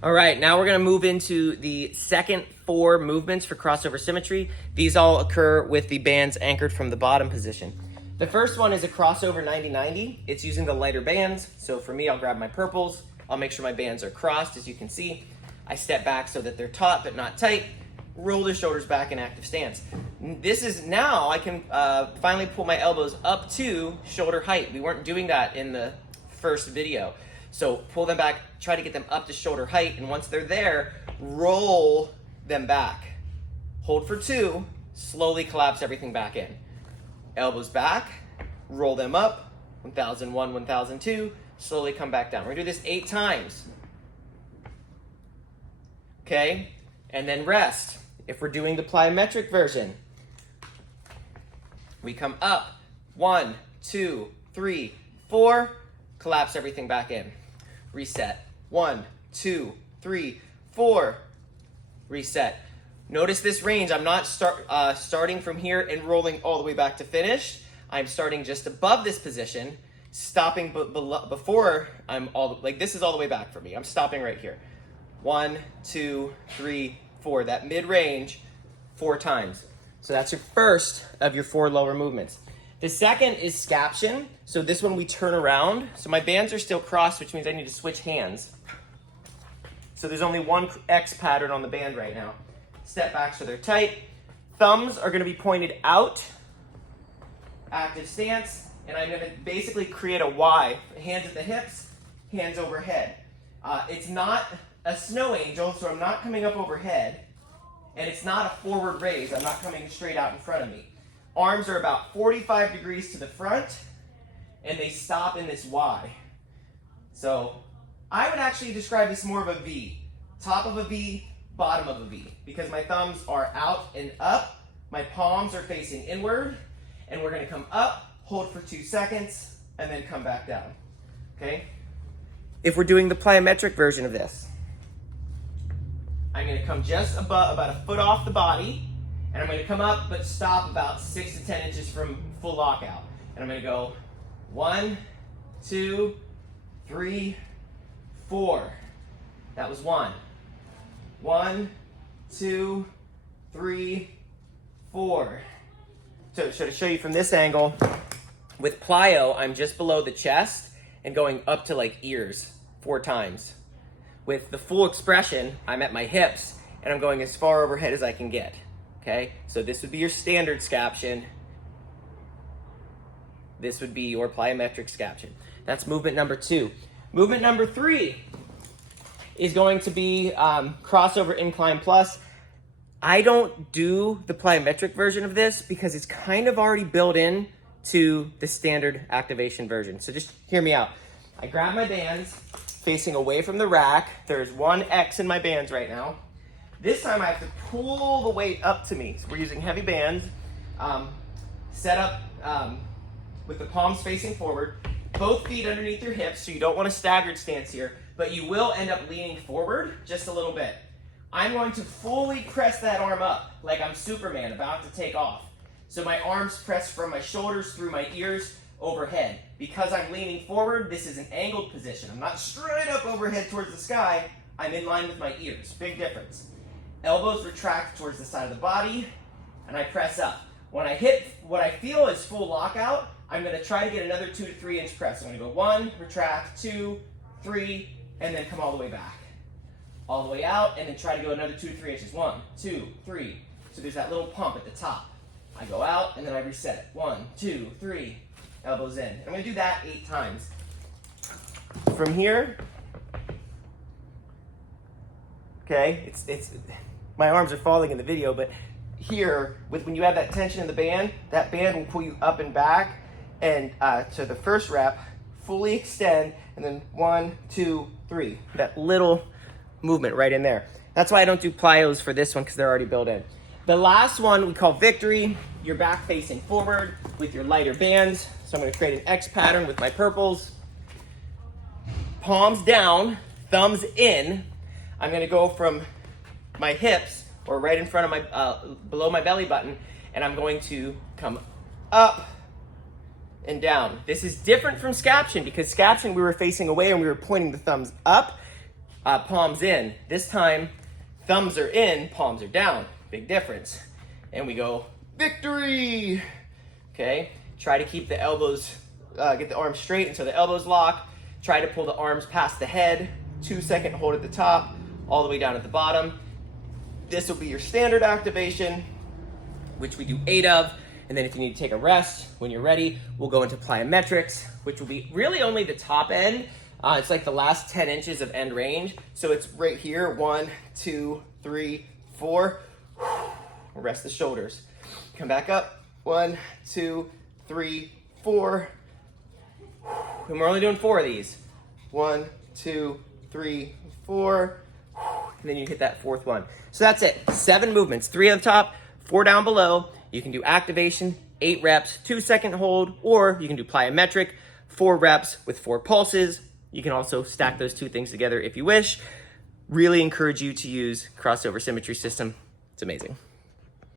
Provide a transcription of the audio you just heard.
All right, now we're gonna move into the second 4 movements for crossover symmetry. These all occur with the bands anchored from the bottom position. The first one is a crossover 90-90. It's using the lighter bands. So for me, I'll grab my purples. I'll make sure my bands are crossed, as you can see. I step back so that they're taut but not tight. Roll the shoulders back in active stance. This is now I can finally pull my elbows up to shoulder height. We weren't doing that in the first video. So pull them back, try to get them up to shoulder height, and once they're there, roll them back. Hold for 2, slowly collapse everything back in. Elbows back, roll them up, 1001, 1002, slowly come back down. We're gonna do this 8 times. Okay, and then rest. If we're doing the plyometric version, we come up, 1, 2, 3, 4, collapse everything back in. Reset. 1, 2, 3, 4. Reset. Notice this range. I'm not starting from here and rolling all the way back to finish. I'm starting just above this position, stopping before I'm like this is all the way back for me. I'm stopping right here. 1, 2, 3, 4. That mid-range 4 times. So that's your first of your 4 lower movements. The second is scaption. So this one we turn around. So my bands are still crossed, which means I need to switch hands. So there's only one X pattern on the band right now. Step back so they're tight. Thumbs are going to be pointed out. Active stance. And I'm going to basically create a Y. Hands at the hips, hands overhead. It's not a snow angel, so I'm not coming up overhead. And it's not a forward raise. I'm not coming straight out in front of me. Arms are about 45 degrees to the front, and they stop in this Y. So I would actually describe this more of a V. Top of a V, bottom of a V. Because my thumbs are out and up, my palms are facing inward, and we're gonna come up, hold for 2 seconds, and then come back down, okay? If we're doing the plyometric version of this, I'm gonna come just above, about a foot off the body, and I'm going to come up but stop about 6 to 10 inches from full lockout. And I'm going to go 1, 2, 3, 4. That was 1. 1, 2, 3, 4. So to show you from this angle, with plyo, I'm just below the chest and going up to like ears 4 times. With the full expression, I'm at my hips and I'm going as far overhead as I can get. Okay, so this would be your standard scaption. This would be your plyometric scaption. That's movement number 2. Movement number 3 is going to be crossover incline plus. I don't do the plyometric version of this because it's kind of already built in to the standard activation version. So just hear me out. I grab my bands facing away from the rack. There's 1 X in my bands right now. This time I have to pull the weight up to me. So we're using heavy bands, set up with the palms facing forward, both feet underneath your hips, so you don't want a staggered stance here, but you will end up leaning forward just a little bit. I'm going to fully press that arm up like I'm Superman about to take off. So my arms press from my shoulders through my ears overhead. Because I'm leaning forward, this is an angled position. I'm not straight up overhead towards the sky, I'm in line with my ears. Big difference. Elbows retract towards the side of the body, and I press up. When I hit what I feel is full lockout, I'm going to try to get another 2 to 3 inch press. I'm going to go 1, retract, 2, 3, and then come all the way back. All the way out, and then try to go another 2 to 3 inches. 1, 2, 3. So there's that little pump at the top. I go out, and then I reset. 1, 2, 3, elbows in. I'm going to do that 8 times. From here, okay, it's my arms are falling in the video, but here, when you have that tension in the band, that band will pull you up and back, and to the first rep, fully extend, and then 1, 2, 3. That little movement right in there. That's why I don't do plyos for this one, because they're already built in. The last one we call victory. You're back facing forward with your lighter bands. So I'm going to create an X pattern with my purples. Palms down, thumbs in. I'm going to go from my hips, or right in front of my, below my belly button, and I'm going to come up and down. This is different from scaption, because scaption we were facing away and we were pointing the thumbs up. palms in. This time, thumbs are in, palms are down. Big difference. And we go, victory! Okay, try to keep the elbows, get the arms straight until the elbows lock. Try to pull the arms past the head. 2-second hold at the top, all the way down at the bottom. This will be your standard activation, which we do 8 of. And then if you need to take a rest, when you're ready, we'll go into plyometrics, which will be really only the top end. It's like the last 10 inches of end range. So it's right here, 1, 2, 3, 4. Rest the shoulders. Come back up, 1, 2, 3, 4. And we're only doing 4 of these. 1, 2, 3, 4. And then you hit that 4th one. So that's it, 7 movements, 3 on the top, 4 down below. You can do activation, 8 reps, 2-second hold, or you can do plyometric, 4 reps with 4 pulses. You can also stack those 2 things together if you wish. Really encourage you to use crossover symmetry system. It's amazing.